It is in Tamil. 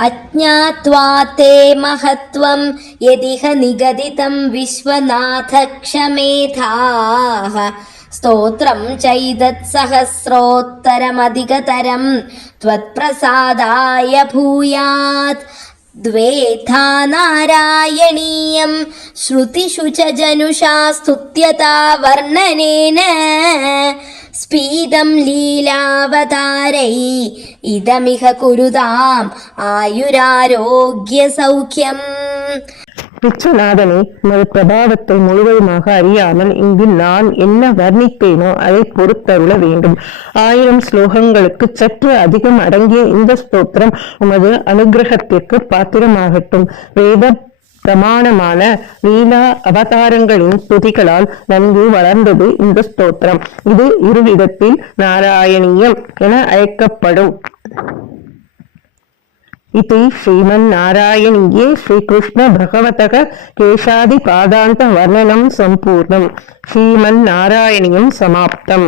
अज्ञात्वा ते महत्वं यदिह निगदितं विश्वनाथ क्षमेधाः स्तोत्रं चैतत्सहस्रोत्तरमधिकतरं त्वत्प्रसादाय भूयात् द्वेधा नारायणीयं श्रुतिषु च जनुषा स्तुत्यता वर्णनेन स्पीदं लीलावतारै इदमिह कुरुताम् आयुरारोग्यसौख्यम्. விச்சநாதனே, உமது பிரபாவத்தை முழுவதுமாக அறியாமல் இங்கு நான் என்ன வர்ணிப்பேனோ அதை பொறுத்தருள வேண்டும். 1000 ஸ்லோகங்களுக்கு சற்று அதிகம் அடங்கிய இந்த ஸ்தோத்திரம் உமது அனுகிரகத்திற்கு பாத்திரமாகட்டும். வேத பிரமாணமான லீலா அவதாரங்களின் துதிகளால் நன்கு வளர்ந்தது இந்த ஸ்தோத்திரம். இது இருவிதத்தில் நாராயணீயம் என அழைக்கப்படும். इति श्रीमन्नारायणीये श्रीकृष्ण भगवतः केशादि पादान्त वर्णनं सम्पूर्णम्. श्रीमन्नारायणीयं समाप्तम्.